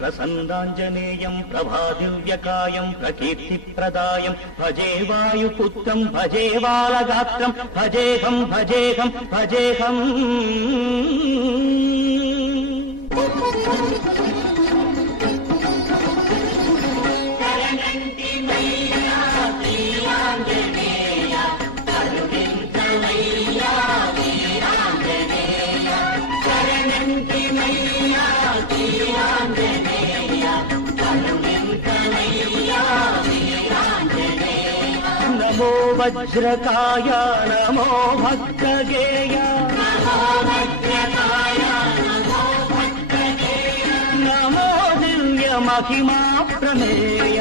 ప్రసన్నాంజనేయం ప్రభాదివ్యకాయం ప్రకీర్తిప్రదాయం భజే వాయుపుత్రం భజే బాలగాత్రం భజేహం భజేహం భజేహం. నమో వజ్రకాయ నమో భక్తగేయ నమో దివ్య మహిమా ప్రమేయ.